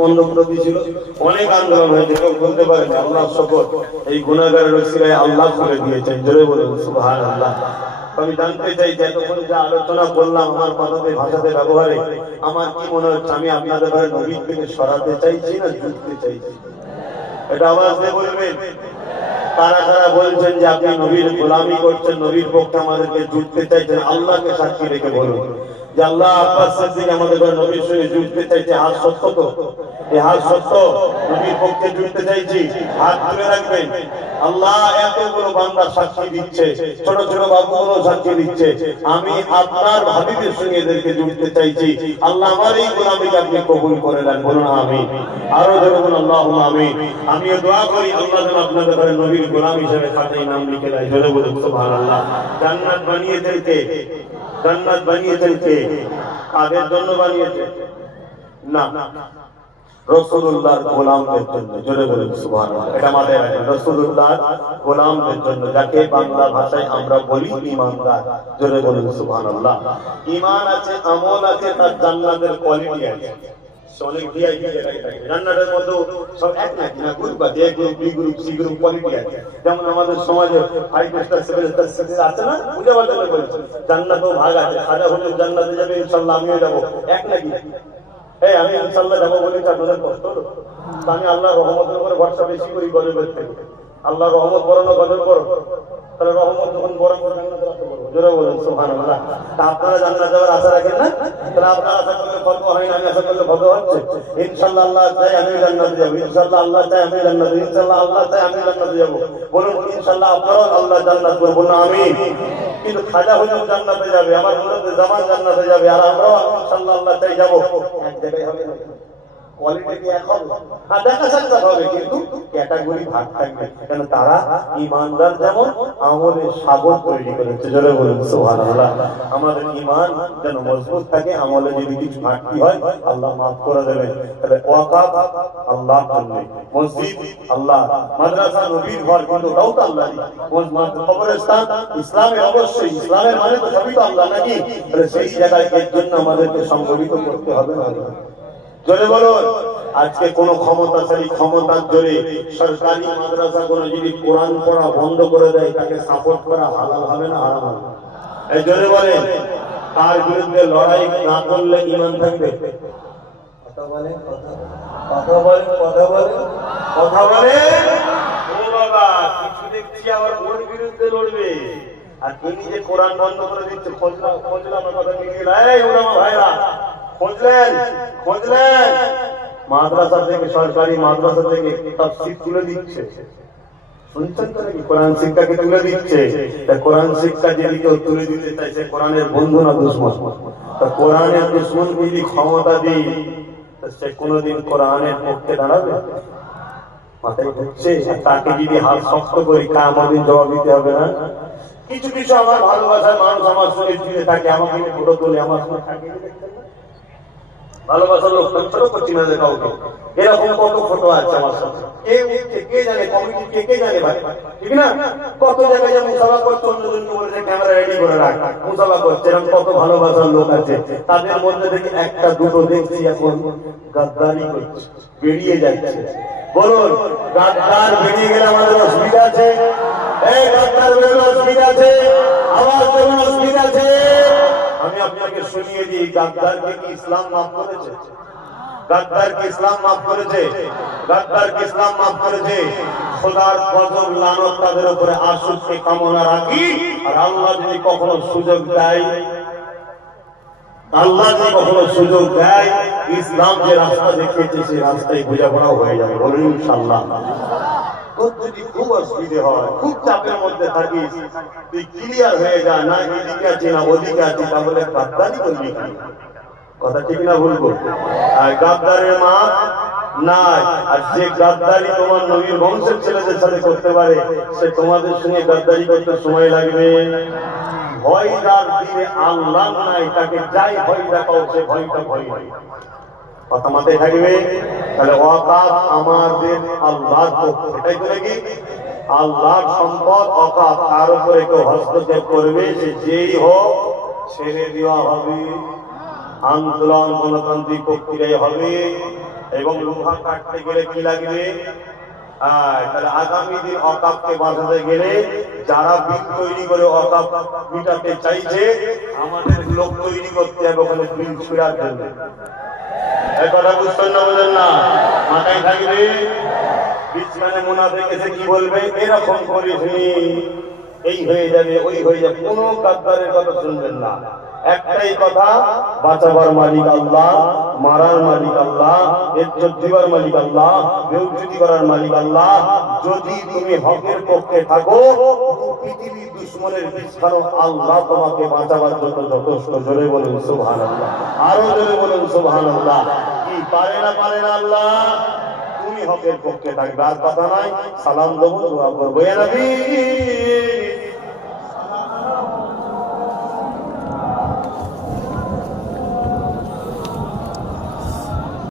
বন্ধপ্রতি ছিল, অনেক আন্দোলন হয়েছে, কেউ বলতে পারেনি। আল্লাহ শকর, এই গুনাহগারের ওসিলায় আল্লাহ করে দিয়েছেন। জোরে বলুন সুবহানাল্লাহ। আমি জানতে চাই যে এতক্ষণ যা আলোচনা করলাম আমার কথাতে ভাষাতে ব্যবহারে আমার কি মনে হচ্ছে, আমি আপনাদের ঘরে নবীর থেকে সরাতে চাইছি না জুড়তে চাইছি? এটা আওয়াজ দিয়ে বলবেন। কারা কারা বলছেন যে আপনি নবীর গোলামি করছেন, নবীর পক্ষে আমাদেরকে জুড়তে চাইছেন? আল্লাহকে সাক্ষী রেখে বলুন যে আল্লাহ আব্বাস সিদ্দিক আমাদের নবীর সঙ্গে জুড়তে চাইছে। হাত সত্য তো? এই হাত সত্য? নবীর পক্ষে জুড়তে চাইছি, হাত তুলে রাখবেন। আল্লাহ এতগুলো বান্দা সাক্ষী দিচ্ছে, ছোট ছোট বাবুগুলো সাক্ষী দিচ্ছে, আমি আপনার হাবিবের সঙ্গে এদেরকে জুড়তে চাইছি। আল্লাহ আমার এই গোলামিকে আপনি কবুল করে নেন। বলুন আমিন। আরো জোরে বলুন আল্লাহুম্মা আমিন। আমিও দোয়া করি আল্লাহ যেন আপনাদের ঘরে নবীর গোলাম হিসেবে খাতায় নাম লিখে দেয়। জোরে বলুন সুবহানাল্লাহ। জান্নাত বানিয়েছেন কে? জান্নাত বানিয়েছেন কে? কাদের জন্য বানিয়েছেন? না, রাসূলুল্লাহর গোলামদের জন্য। জোরে বলুন সুবহানাল্লাহ। এটা মাথায় রাখবেন, রাসূলুল্লাহর গোলামদের জন্য, যাকে বাংলা ভাষায় আমরা বলি ঈমানদার। জোরে বলুন সুবহানাল্লাহ। ঈমান আছে, আমল আছে, তার জান্নাতের কোয়ালিটি আছে। অনেক ভিআইপি জায়গায় থাকে, জান্নাতের মধ্যে সব এক নাকি না, গ্রুপ আছে, A group, B group, C group, quality আছে। যেমন আমাদের সমাজে 5 স্টার 7 স্টার 6 আছে না, বুঝে বাজারে বলছে জান্নাতেও ভাগ আছে। খাজা হুজুর জান্নাতে যাবে ইনশাআল্লাহ, আমিও যাব, এক নাকি? এই আমি ইনশাআল্লাহ যাব বলি তো আপনাদের কষ্ট হলো? আমি আল্লাহর রহমতের উপরে ভরসা বেশি করি গজবের থেকে। আল্লাহর রহমত বড় না গজব বড়? তাহলে রহমত যখন বড় করে জান্নাতে রাখতে বড়। জোরে বলুন সুবহানাল্লাহ। তা আপনারা জান্নাতে যাওয়ার আশা রাখেন না? তাহলে আপনারা আশা করলে ফতোয়া হয় না, আমি আশা করলে ফতোয়া হচ্ছে। ইনশাআল্লাহ আল্লাহ চাই আমি জান্নাতে যাব, ইনশাআল্লাহ আল্লাহ চাই আমি জান্নাতে, ইনশাআল্লাহ আল্লাহ চাই আমি জান্নাতে যাব। বলুন ইনশাআল্লাহ আপনারাও আল্লাহ জান্নাত করবেন। বলুন আমিন। কিন্তু খাজা হুজুর জান্নাতে যাবে, আমার মুরাদে জামান জান্নাতে যাবে, আর আমরাও ইনশাআল্লাহ আল্লাহ চাই যাব, এক জায়গায় হবে না। কোয়ালিটি কি এক হবে? হ্যাঁ, দেখা সাক্ষাৎ হবে, কিন্তু ক্যাটাগরি ভাগ থাকবে। কারণ তারা ঈমানদার যেমন আমলের সাগর তৈরি করেছে। জোরে বলুন সুবহানাল্লাহ। আমাদের ঈমান যেন মজবুত থাকে, আমলে যদি কিছু ঘাটতি হয় আল্লাহ মাফ করে দেবেন। তাহলে ওয়াকাফ আল্লাহর জন্য, মসজিদ আল্লাহ, মাদ্রাসা নবীর ঘর, কিন্তু ওটাও তো আল্লাহরই। কবরস্থান ইসলামের, অবশ্যই ইসলামের মানে তো সবই তো আল্লাহ নাকি? তাহলে সেই জায়গায় এর জন্য আমাদেরকে সংগঠিত করতে হবে না? জোরে বলুন। আজকে কোন ক্ষমতাশালী ক্ষমতার জোরে সরকারি মাদ্রাসা কোনো যদি কোরআন পড়া বন্ধ করে দেয়, তাকে সাপোর্ট করা হালাল হবে না হারাম হবে? এই জোরে বলেন। তার বিরুদ্ধে লড়াই না করলে ঈমান থাকবে? কথা বলেন, কথা বলেন, কথা বলেন, কথা বলেন। ও বাবা, কিছু দেখছি আবার ওর বিরুদ্ধে লড়বে, আর তিনি যে কোরআন বন্ধ করে দিচ্ছে। খোঁজলাম আমার কথা নিয়ে, এই ওলামা ভাইরা খুঁজলেন, মাদ্রাসা থেকে, সরকারি মাদ্রাসা থেকে তাফসীর তুলে দিচ্ছে। শুনছেন তো নাকি? কোরআন শিক্ষাকে তুলে দিচ্ছে। তা কোরআন শিক্ষা যদি কেউ তুলে দিতে চাই, সে কোরআনের বন্ধু না দুশমন? তা কোরআনের দুশমন যদি ক্ষমতা দিই, সে কোনোদিন কোরআনের পক্ষে দাঁড়াবে? মাথায় ঢুকছে? তাকে যদি হাত শক্ত করি, কিয়ামতের জবাব দিতে হবে না? কিছু কিছু আমার ভালোবাসার মানুষ আমার সঙ্গে জুড়ে থাকে, আমাকে ফটো তুলে আমার সঙ্গে থাকে, ভালোবাসার লোক ছোট করছি না কাউকে। এরকম কত ফটো আছে আমার সাথে, কে জানে, কমিটি কে জানে ভাই, ঠিক না? কত জায়গায় যে মুসাফা করছে, অন্যজনকে বলেছে ক্যামেরা রেডি করে রাখ, মুসাফা করছে। এরকম কত ভালোবাসার লোক আছে, তাদের মধ্যে থেকে একটা দুটো দেখছি এখন গাদ্দারি করছে, বেরিয়ে যাচ্ছে। বলুন, গাদ্দার বেরিয়ে গেলে আমাদের অসুবিধা আছে? এই গাদ্দার বেরোলে অসুবিধা আছে? আওয়াজ দেবেন, অসুবিধা আছে? আমি আপনাকে শুনিয়ে দিই, গাদ্দারকে কি ইসলাম মাফ করেছে? গাদ্দারকে ইসলাম মাফ করেছে? গাদ্দারকে ইসলাম মাফ করেছে? খোদার গজব লানত তাদের উপরে আসুক এই কামনা রাখি। আর আল্লাহ যদি কখনো সুযোগ দেয়, ইসলাম যে রাস্তা দেখিয়েছে সেই রাস্তায় বোঝাপড়াও হয়ে যাবে। বলুন ইনশাআল্লাহ। যদি খুব অসুবিধে হয়, খুব চাপের মধ্যে থাকিস, তুই ক্লিয়ার হয়ে যা, না এদিকে আছি না ওদিকে আছি, তাহলে গাদ্দারি করবি কি? কথা ঠিক না ভুল? আর গাদ্দারের মা নাই। আর যে গাদ্দারি তোমার নবীর বংশের ছেলেদের সাথে করতে পারে, সে তোমাদের সঙ্গে গাদ্দারি করতে সময় লাগবে? ভয় যার দিনে আল্লাহ নাই, তাকে যাই ভয় দেখাও সে ভয়টা ভয় হয়। কথা মাথায় থাকবে। তাহলে ওয়াকাফ আমাদের আল্লাহর পক্ষ, এটাই তো নাকি? আল্লাহর সম্পদ ওয়াকাফ, তার উপরে কেউ হস্তক্ষেপ করবে, সে যেই হোক ছেড়ে দেওয়া হবে। আন্দোলন গণতান্ত্রিক প্রক্রিয়ায় হবে, এবং লোহা কাটতে গেলে কি লাগবে? তাহলে আগামী দিন অকাপকে বাঁচাতে গেলে যারা বিল তৈরি করে অকাপ মিটাতে চাইছে, আমাদের লোক তৈরি করতে হবে ওখানে বিল ছুড়ার জন্য। এই কথা বুঝতেন না, বলেন না, মাথায় থাকবে। বিছানে মুনাফিক এসে কি বলবে? এরকম করিসনি, এই হয়ে যাবে, ওই হয়ে যাবে। কোনো গাদ্দারের কথা শুনবেন না। একটাই কথা, বাঁচাবার মালিক আল্লাহ, মারার মালিক আল্লাহ, ইজ্জত দিবার মালিক আল্লাহ, বেইজ্জতি করার মালিক আল্লাহ। যদি তুমি হকের পক্ষে থাকো, পৃথিবীর দুশমনের বিস্ফারো আল্লাহ তোমাকে বাঁচাবার জন্য যথেষ্ট। জোরে বলুন সুবহানাল্লাহ, আরো জোরে বলুন সুবহানাল্লাহ। কি পারে না আল্লাহ? তুমি হকের পক্ষে থাকবে, আর কথা নাই। সালাম দেবো, দোয়া করবো, ইয়া নবী